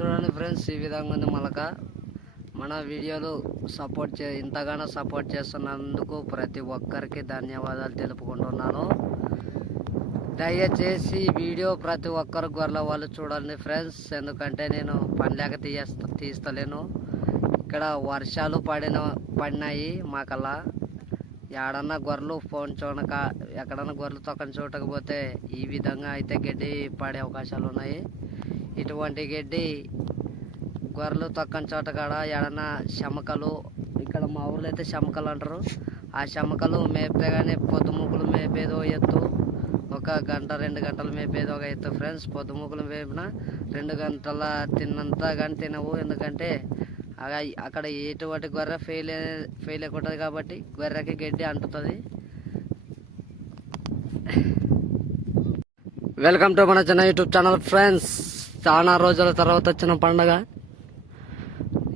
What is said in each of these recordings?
చూడండి ఫ్రెండ్స్ ఈ విధంగా ఉంది మొలక. మన వీడియోలు సపోర్ట్ చే ఇంతగానో సపోర్ట్ చేస్తున్నందుకు ప్రతి ఒక్కరికి ధన్యవాదాలు తెలుపుకుంటున్నాను. దయచేసి వీడియో ప్రతి ఒక్కరు గొర్రెల వాళ్ళు చూడండి ఫ్రెండ్స్ ఎందుకంటే నేను పని లేక తీయస్త తీస్తలేను. ఇక్కడ వర్షాలు పడిన పడినాయి మాకల్లా. ఏడన్నా గొర్రెలు ఫోన్ చూడక ఎక్కడన్నా గొర్రెలు తొక్కని చూడకపోతే ఈ విధంగా అయితే గడ్డి పడే అవకాశాలు ఉన్నాయి ఇటువంటి గడ్డి గొర్రెలు తొక్కని చోట కాడ ఎడన శమకలు ఇక్కడ మా ఊర్లో అయితే శమకలు అంటారు. ఆ శమకలు మేపితే కానీ పొద్దుముకులు మేపేదో ఎత్తు ఒక గంట రెండు గంటలు మేపేది ఒక ఎత్తు ఫ్రెండ్స్. పొద్దుముకులు మేపిన రెండు గంటల తిన్నంత కానీ తినవు. ఎందుకంటే అక్కడ ఎటువంటి గొర్రె ఫెయిల్ ఫెయిల్ ఎక్కుంటుంది కాబట్టి గొర్రెకి గడ్డి అంటుతుంది. వెల్కమ్ టు మన చిన్న యూట్యూబ్ ఛానల్ ఫ్రెండ్స్. చాలా రోజుల తర్వాత వచ్చిన పండగ.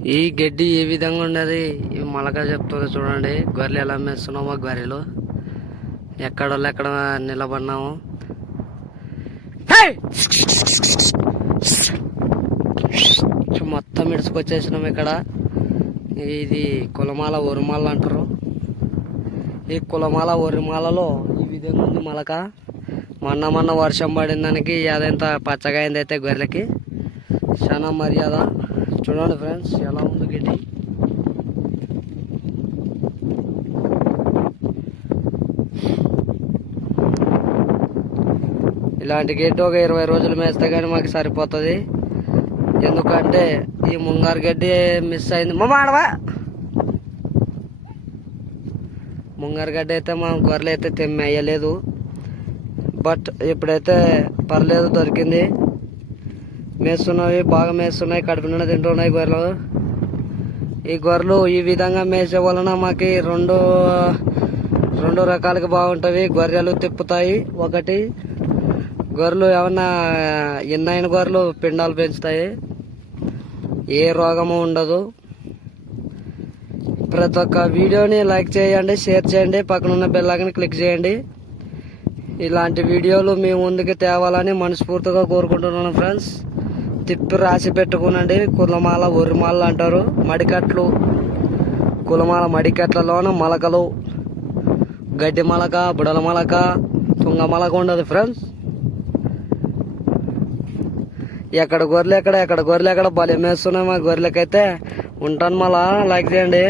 ఈ గడ్డి ఏ విధంగా ఉండేది ఈ మొలక చెప్తుంది చూడండి. గొర్రెలు ఎలా మేస్తున్నామో గొర్రెలు. ఎక్కడోళ్ళు ఎక్కడ నిలబడినాము. మొత్తం ఇడుచుకొచ్చేసినాం ఇక్కడ. ఇది కులమాల ఉరుమాల అంటారు. ఈ కులమాల ఒరిమాలలో ఈ విధంగా ఉంది మొలక. మొన్న మొన్న వర్షం పడిన దానికి అదెంత పచ్చగా అయింది అయితే గొర్రెలకి. చాలా మర్యాద. చూడండి ఫ్రెండ్స్ ఎలా ఉంది గిడ్డి. ఇలాంటి గడ్డి ఒక ఇరవై రోజులు మేస్తే కానీ మాకు సరిపోతుంది. ఎందుకంటే ఈ ముంగారు గడ్డి మిస్ అయింది. మా ఆడవా? ముంగారు గడ్డి అయితే మా గొర్రెలు అయితే తెమ్మి అయ్యలేదు బట్ ఇప్పుడైతే పర్లేదు దొరికింది. మేస్తున్నవి బాగా మేస్తున్నాయి కడుపు నిండా తింటున్నాయి గొర్రెలు. ఈ గొర్రెలు ఈ విధంగా మేసే వలన మాకు రెండు రెండు రకాలుగా బాగుంటాయి గొర్రెలు తిప్పుతాయి ఒకటి గొర్రెలు ఏమన్నా ఎన్నైన గొర్రెలు పిండాలు పెంచుతాయి. ఏ రోగము ఉండదు. ప్రతి ఒక్క వీడియోని లైక్ చేయండి షేర్ చేయండి పక్కనున్న బెల్ ఐకాన్ క్లిక్ చేయండి. ఇలాంటి వీడియోలు మీ ముందుకు తేవాలని మనస్ఫూర్తిగా కోరుకుంటున్నాను ఫ్రెండ్స్. తిప్పి రాసి పెట్టుకునండి. కులమాల ఉరిమాల అంటారు. మడికట్లు కులమాల మడికట్లలోన మొలకలు గడ్డి మొలక బుడల మొలక తుంగ మొలక ఉండదు ఫ్రెండ్స్. ఎక్కడ గొర్రెలు ఎక్కడ ఎక్కడ గొర్రెలు ఎక్కడ బలి మేస్తున్నాయి మా గొర్రెలకైతే. ఉంటాను మళ్ళా. లైక్ చేయండి.